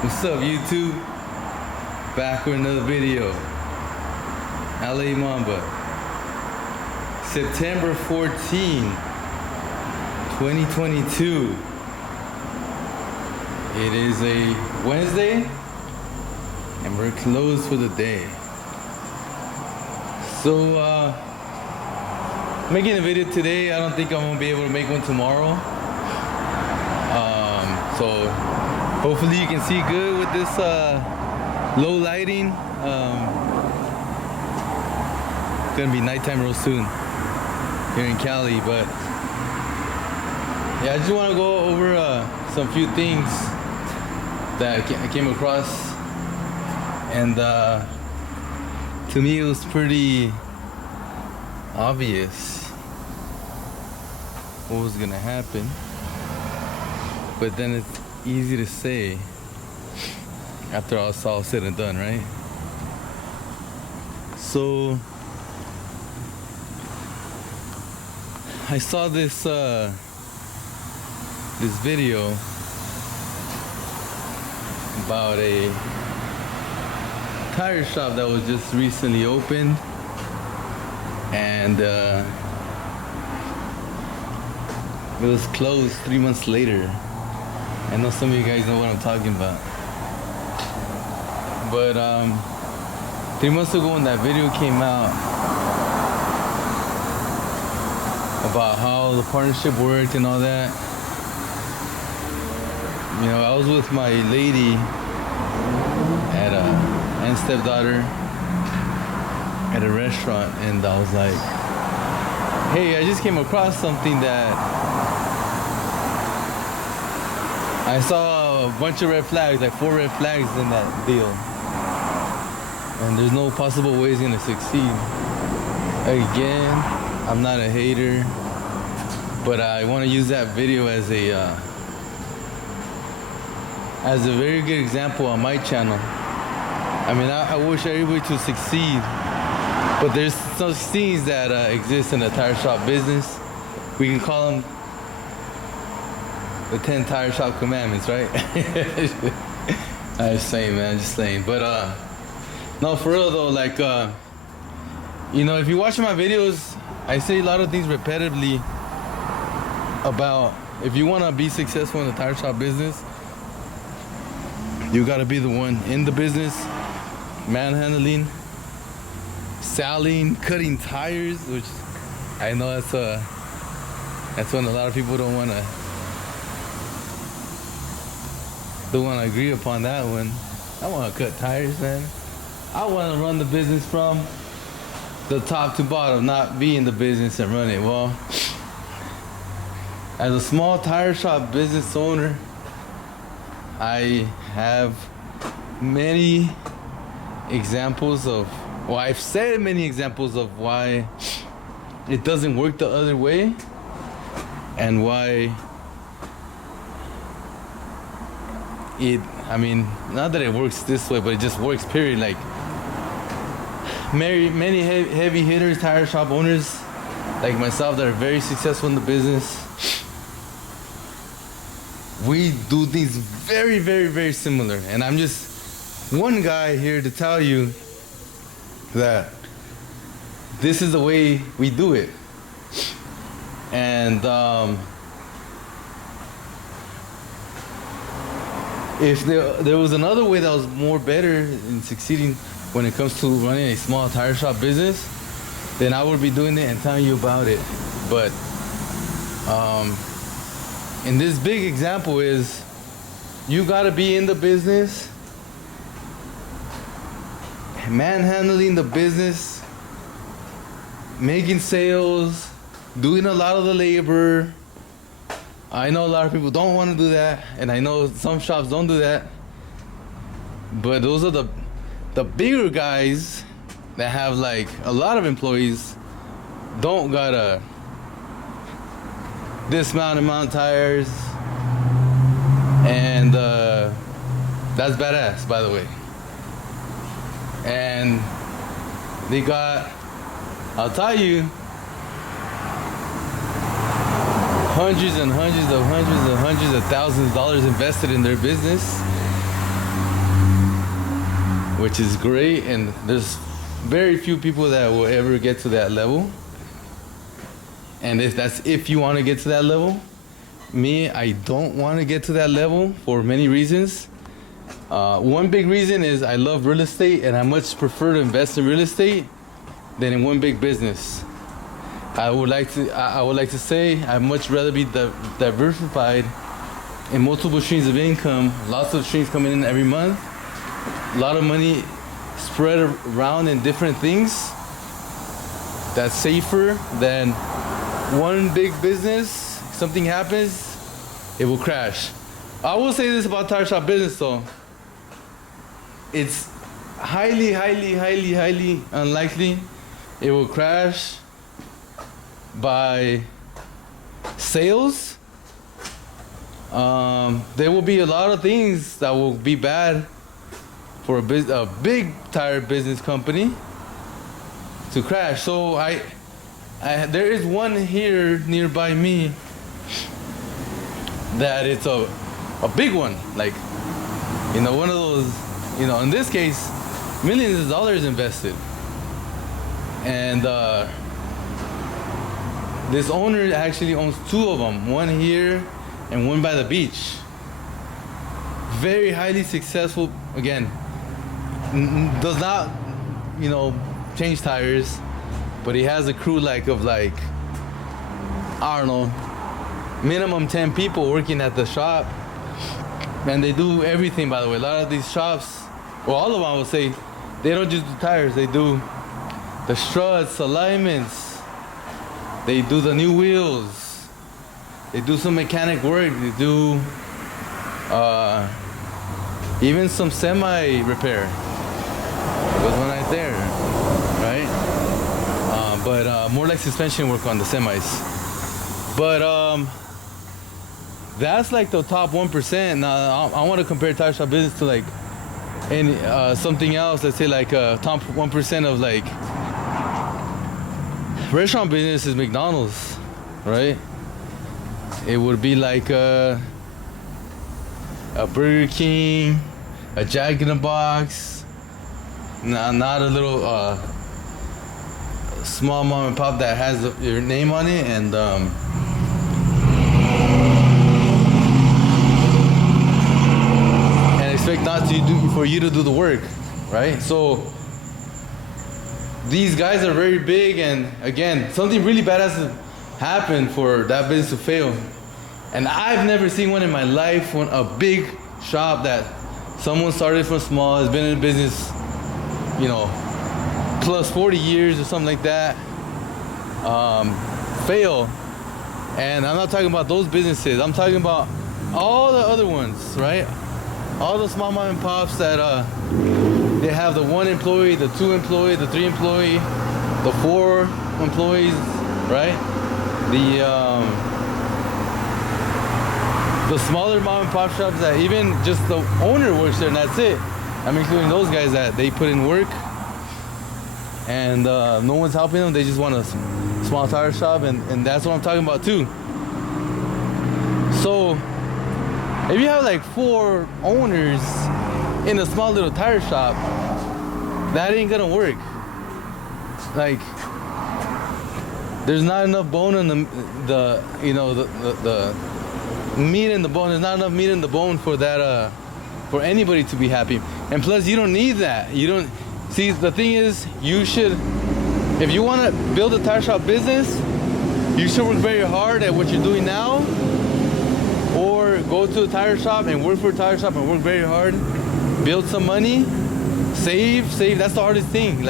What's up, YouTube? Back with another video. LA Mamba. September 14, 2022. It is a Wednesday, and we're closed for the day. So, making a video today. I don't think I'm gonna be able to make one tomorrow. So hopefully you can see good with this low lighting. It's gonna be nighttime real soon here in Cali, but yeah, I just want to go over some few things that I came across, and to me it was pretty obvious what was gonna happen, but then it's easy to say after it's all said and done, right? So I saw this video about a tire shop that was just recently opened, and it was closed 3 months later. I know some of you guys know what I'm talking about. But 3 months ago when that video came out about how the partnership worked and all that, you know, I was with my lady and stepdaughter at a restaurant, and I was like, hey, I just came across something that I saw a bunch of red flags, like 4 red flags in that deal. And there's no possible way it's gonna succeed. Again, I'm not a hater, but I wanna use that video as a very good example on my channel. I mean, I wish everybody to succeed, but there's some things that exist in the tire shop business. We can call them the 10 tire shop commandments, right? I'm just saying, man, just saying. But no, for real though, like you know, if you watch my videos, I say a lot of things repetitively about if you want to be successful in the tire shop business, you got to be the one in the business, manhandling, selling, cutting tires, which I know that's when a lot of people don't want to agree upon that one. I want to cut tires, man. I want to run the business from the top to bottom, not be in the business and run it. Well, as a small tire shop business owner, I have many examples of, well, I've said many examples of why it doesn't work the other way, and why I mean, not that it works this way, but it just works, period. Like, many heavy hitters, tire shop owners like myself that are very successful in the business, we do things very, very, very similar. And I'm just one guy here to tell you that this is the way we do it. And if there was another way that was more better in succeeding when it comes to running a small tire shop business, then I would be doing it and telling you about it. But in this big example is, you gotta be in the business, manhandling the business, making sales, doing a lot of the labor. I know a lot of people don't want to do that, and I know some shops don't do that, but those are the bigger guys that have like a lot of employees, don't gotta dismount and mount tires, and that's badass, by the way. And they got, I'll tell you, hundreds of thousands of dollars invested in their business, which is great, and there's very few people that will ever get to that level. And if you want to get to that level. Me, I don't want to get to that level for many reasons. One big reason is I love real estate, and I much prefer to invest in real estate than in one big business. I would like to say I'd much rather be diversified in multiple streams of income, lots of streams coming in every month, a lot of money spread around in different things. That's safer than one big business. Something happens, it will crash. I will say this about tire shop business though. It's highly unlikely it will crash by sales. There will be a lot of things that will be bad for a big tire business company to crash. So there is one here nearby me that it's a big one, like, one of those, in this case, millions of dollars invested. And this owner actually owns two of them, one here and one by the beach. Very highly successful, again, does not, change tires, but he has a crew I don't know, minimum 10 people working at the shop, and they do everything. By the way, a lot of these shops, well, all of them, I would say, they don't just do tires, they do the struts, alignments, they do the new wheels, they do some mechanic work, they do even some semi repair. There's one right there, right? But more like suspension work on the semis. But that's like the top 1%. Now I want to compare tire shop business to something else. Let's say top 1% of restaurant business is McDonald's, right? It would be like a Burger King, a Jack in the Box, not a little small mom and pop that has your name on it, and expect not for you to do the work, right? So these guys are very big, and again, something really bad has to happen for that business to fail. And I've never seen one in my life, a big shop that someone started from small, has been in business, plus 40 years or something like that, fail. And I'm not talking about those businesses. I'm talking about all the other ones, right? All the small mom and pops that they have the 1 employee, the 2 employee, the 3 employee, the 4 employees, right? The smaller mom and pop shops that even just the owner works there and that's it. I'm including those guys that they put in work and no one's helping them. They just want a small tire shop, and that's what I'm talking about too. So if you have 4 owners in a small little tire shop, that ain't gonna work. There's not enough bone in the meat in the bone. There's not enough meat in the bone for that for anybody to be happy. And plus, you don't need that. You don't see. The thing is, if you want to build a tire shop business, you should work very hard at what you're doing now, or go to a tire shop and work for a tire shop and work very hard, build some money, save. That's the hardest thing.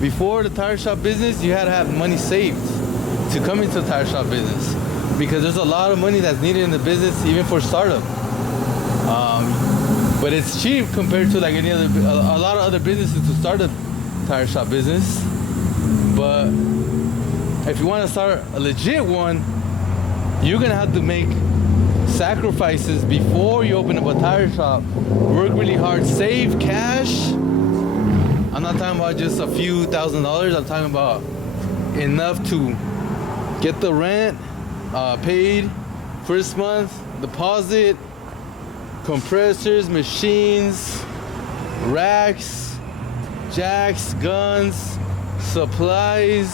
Before the tire shop business, you had to have money saved to come into the tire shop business, because there's a lot of money that's needed in the business, even for startup. But it's cheap compared to a lot of other businesses to start a tire shop business. But if you want to start a legit one, you're gonna have to make sacrifices before you open up a tire shop. Work really hard, save cash. I'm not talking about just a few $1,000s. I'm talking about enough to get the rent paid, first month deposit, compressors, machines, racks, jacks, guns, supplies,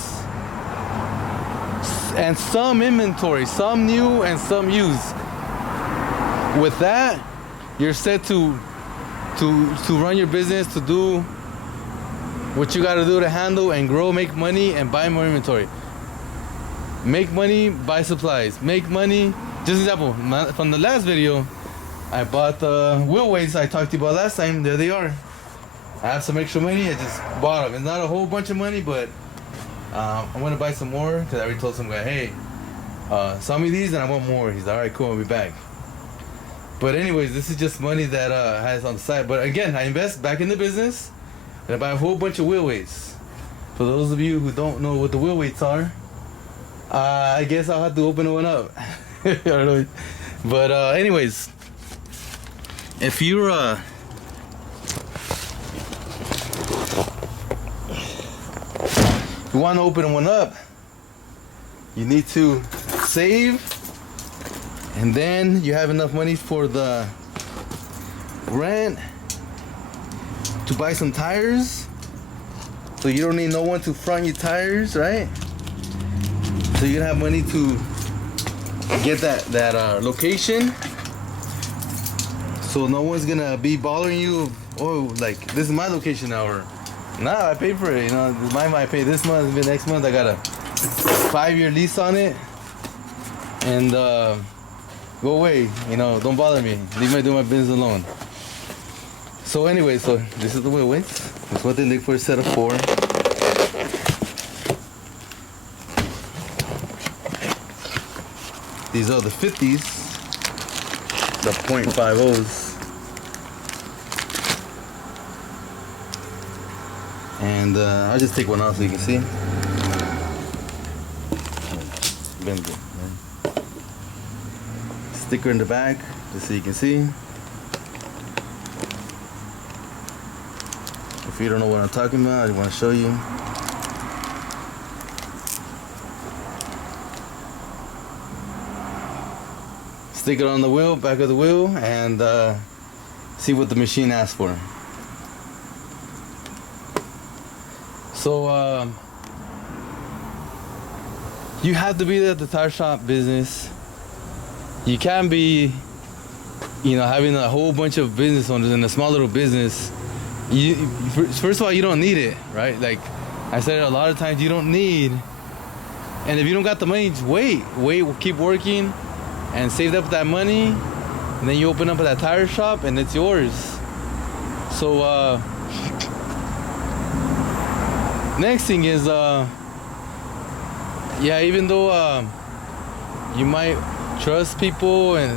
and some inventory, some new and some used. With that, you're set to run your business, to do what you got to do to handle and grow, make money, and buy more inventory. Make money, buy supplies. Make money. Just example, from the last video, I bought the wheel weights I talked to you about last time. There they are. I have some extra money. I just bought them. It's not a whole bunch of money, but I'm gonna buy some more because I already told some guy, hey, sell me these and I want more. He's like, all right, cool, I'll be back. But anyways, this is just money that has on the side. But again, I invest back in the business and I buy a whole bunch of wheel weights. For those of you who don't know what the wheel weights are, I guess I'll have to open one up. I don't know. But anyways, if you're if you want to open one up, you need to save, and then you have enough money for the rent, to buy some tires, so you don't need no one to front your tires, right? So you have money to get that location, so no one's gonna be bothering you. Oh, like, this is my location now, or nah, I paid for it. You know, this is mine. I pay this month. Next month I got a 5-year lease on it, and go away. You know, don't bother me. Leave me do my business alone. So anyway, so this is the wheel weights. That's what they look for, a set of 4. These are the 50s, the .50s. And I'll just take one out so you can see. Bend it. Sticker in the back, just so you can see. If you don't know what I'm talking about, I just want to show you. Stick it on the wheel, back of the wheel, and see what the machine asks for. So you have to be at the tire shop business. You can't be, you know, having a whole bunch of business owners in a small little business. First of all, you don't need it, right? Like I said, a lot of times you don't need. And if you don't got the money, just wait, keep working, and save up that money, and then you open up that tire shop, and it's yours. So next thing is, yeah, even though you might trust people and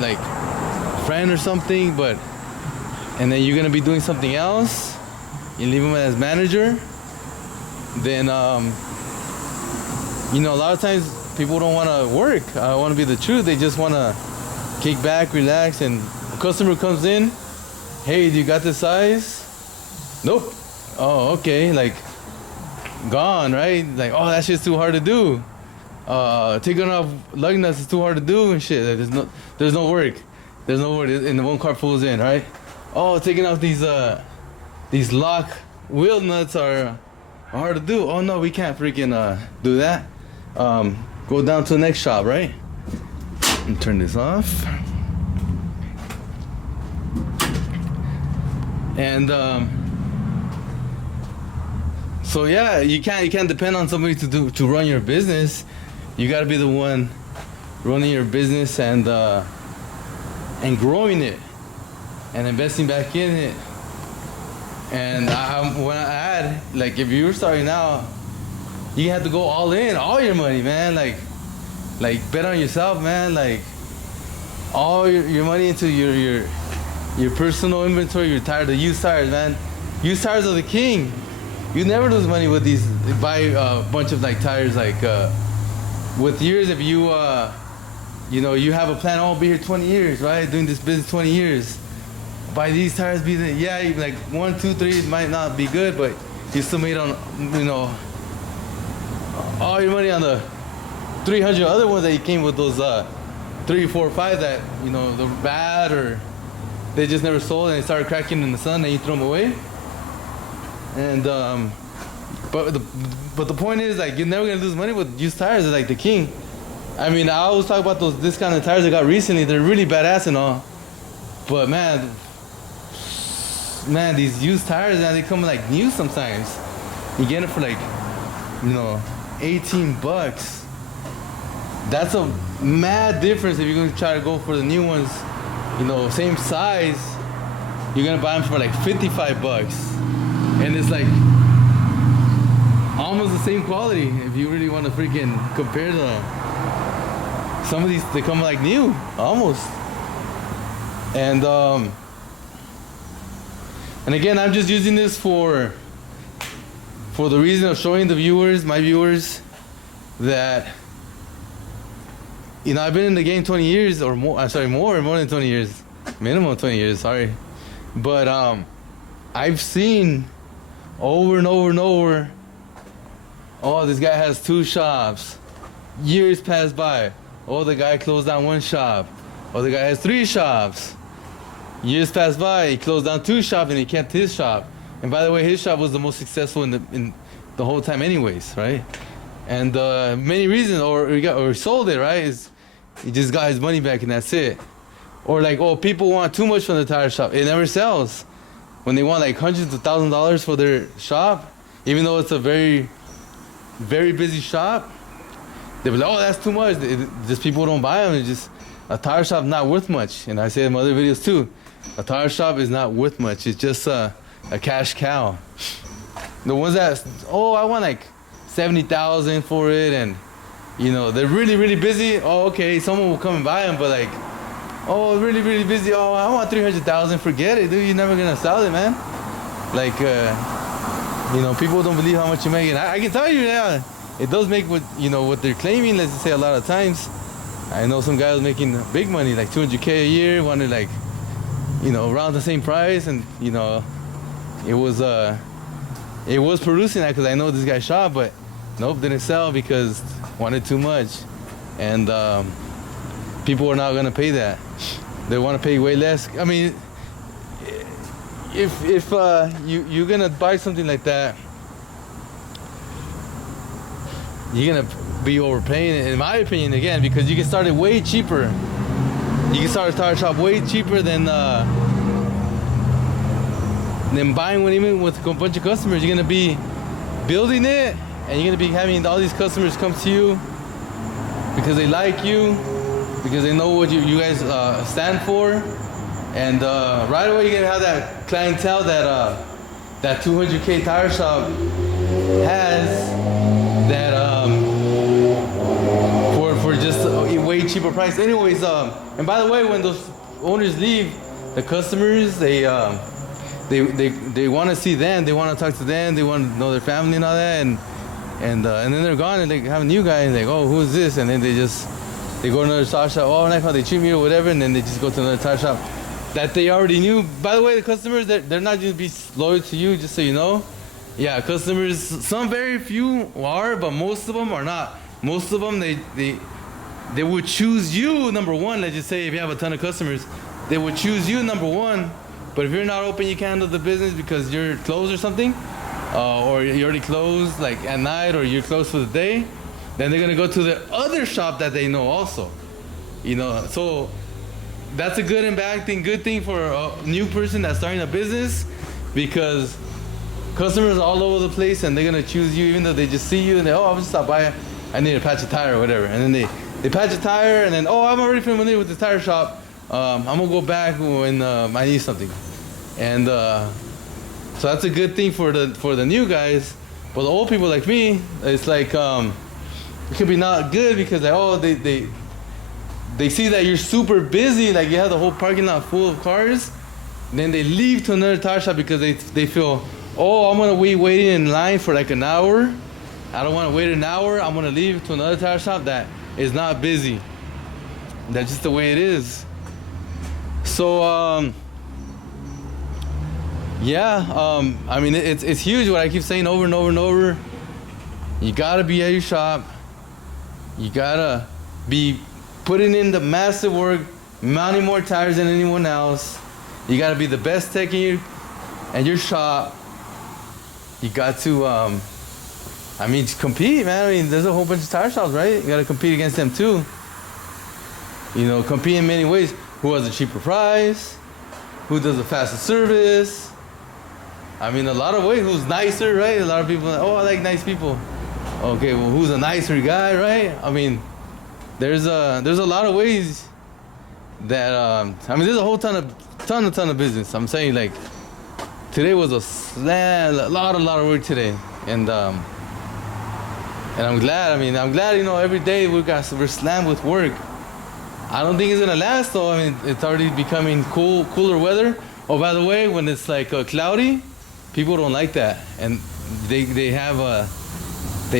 like a friend or something, but and then you're gonna be doing something else, you leave them as manager, then you know, a lot of times people don't want to work. I want to be the truth. They just want to kick back, relax, and a customer comes in, hey, do you got this size? Nope. Oh, okay, like gone, right? Like, oh, that shit's too hard to do. Taking off lug nuts is too hard to do and shit. There's no work. There's no work, and the one car pulls in, right? Oh, taking off these lock wheel nuts are hard to do. Oh no, we can't freaking do that. Go down to the next shop, right? And turn this off. And so yeah, you can't depend on somebody to run your business. You gotta be the one running your business and growing it and investing back in it. And when I add, like, if you're starting out, you have to go all in, all your money, man. Like bet on yourself, man. Like all your money into your personal inventory, your tires, the used tires, man. Used tires are the king. You never lose money with these. Buy a bunch of like tires, like with years. If you you know, you have a plan. Oh, I'll be here 20 years, right? Doing this business 20 years. Buy these tires, yeah, like 1, 2, 3 it might not be good, but you still made on, you know, all your money on the 300 other ones that you came with, those 3, 4, 5 that, you know, they're bad or they just never sold and they started cracking in the sun and you throw them away. And but the point is, like, you're never gonna lose money with used tires. They're like the king. I mean, I always talk about those discounted tires I got recently. They're really badass and all, but man, these used tires, man, they come like new sometimes. You get it for like, 18 bucks. That's a mad difference if you're gonna try to go for the new ones. Same size, you're gonna buy them for like 55 bucks, and it's like almost the same quality. If you really want to freaking compare some of these, they come like new, almost. And again, I'm just using this for the reason of showing my viewers, that I've been in the game 20 years or more. I'm sorry, more than 20 years, minimum 20 years. Sorry, but I've seen over and over and over. Oh, this guy has 2 shops. Years pass by. Oh, the guy closed down 1 shop. Oh, the guy has 3 shops. Years pass by. He closed down 2 shops and he kept his shop. And by the way, his shop was the most successful in the whole time, anyways, right? And many reasons, or he sold it, right? Is he just got his money back and that's it. Or like, oh, people want too much from the tire shop. It never sells. When they want like hundreds of $1,000s for their shop, even though it's a very, very busy shop, they'll be like, oh, that's too much. Just people don't buy them. It's just a tire shop not worth much. And I say in my other videos too, a tire shop is not worth much. It's just a cash cow. The ones that, oh, I want like 70,000 for it, and they're really, really busy. Oh, okay, someone will come and buy them, but like, oh, really, really busy. Oh, I want 300,000. Forget it, dude. You're never gonna sell it, man. Like, people don't believe how much you make. And I can tell you now, it does make what they're claiming. Let's just say a lot of times. I know some guy was making big money, like 200K a year, wanted like, around the same price, and it was producing that because I know this guy's shop, but nope, didn't sell because wanted too much, and people are not gonna pay that. They want to pay way less. I mean, if you're gonna buy something like that, you're gonna be overpaying, in my opinion, again, because you can start it way cheaper. You can start a tire shop way cheaper than buying one, even with a bunch of customers. You're gonna be building it, and you're gonna be having all these customers come to you because they like you, because they know what you guys stand for, and right away you're gonna have that clientele that 200K tire shop has, that for just a way cheaper price. Anyways, and by the way, when those owners leave, the customers, they want to see them, they want to talk to them, they want to know their family and all that, and then they're gone, and they have a new guy, and they go, oh, who's this? And then they go to another tire shop. Oh, like how they treat me or whatever, and then they just go to another tire shop that they already knew. By the way, the customers, they're not going to be loyal to you, just so you know. Yeah, customers, some very few are, but most of them are not. Most of them, they would choose you, number one. Let's just say if you have a ton of customers, they would choose you, number one. But if you're not open, you can't handle the business because you're closed or something, or you're already closed like at night, or you're closed for the day, then they're gonna go to the other shop that they know also. So that's a good and bad thing. Good thing for a new person that's starting a business, because customers are all over the place, and they're gonna choose you even though they just see you and I'll just stop by. I need a patch of tire or whatever, and then they patch a tire, and then I'm already familiar with the tire shop. I'm gonna go back when I need something, and so that's a good thing for the new guys. But the old people like me, it's like it could be not good because they see that you're super busy, like you have the whole parking lot full of cars. Then they leave to another tire shop because they feel, oh, I'm gonna waiting in line for like an hour. I don't want to wait an hour. I'm gonna leave to another tire shop that is not busy. That's just the way it is. So I mean, it's huge. What I keep saying over and over and over. You gotta be at your shop. You gotta be putting in the massive work, mounting more tires than anyone else. You gotta be the best tech in your shop. you got to, I mean, compete, man. I mean, there's a whole bunch of tire shops, right? You got to compete against them too. You know, compete in many ways. Who has a cheaper price? Who does the fastest service? I mean, a lot of ways. Who's nicer, right? A lot of people, oh, I like nice people. Okay, well, who's a nicer guy, right? I mean, there's a lot of ways that I mean, there's a whole ton of business. I'm saying, like, today was a lot of work today, and I'm glad. I mean, I'm glad, you know, every day we're slammed with work. I don't think it's gonna last though. I mean, it's already becoming cooler weather. Oh, by the way, when it's like cloudy, people don't like that, and they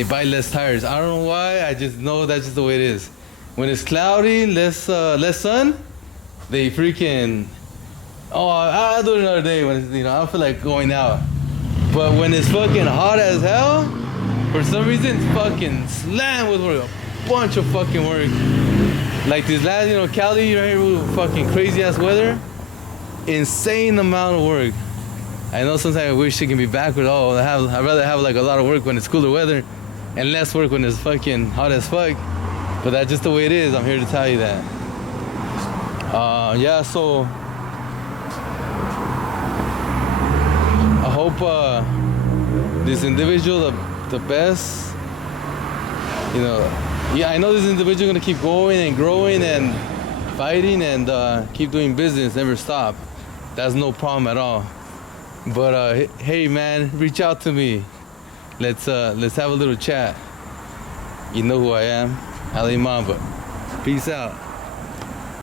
buy less tires. I don't know why. I just know that's just the way it is. When it's cloudy, less sun, they freaking, oh, I'll do it another day when it's, you know, I don't feel like going out. But when it's fucking hot as hell, for some reason, it's fucking slammed with work. A bunch of fucking work. Like this last, you know, Cali, right here with fucking crazy ass weather. Insane amount of work. I know sometimes I wish it can be backward. Oh, I'd rather have like a lot of work when it's cooler weather and less work when it's fucking hot as fuck. But that's just the way it is. I'm here to tell you that. Yeah, so I hope this individual, the best, you know, yeah, I know this individual gonna keep going and growing and fighting and keep doing business, never stop. That's no problem at all. But hey man, reach out to me. Let's have a little chat. You know who I am, Ali Mamba. Peace out.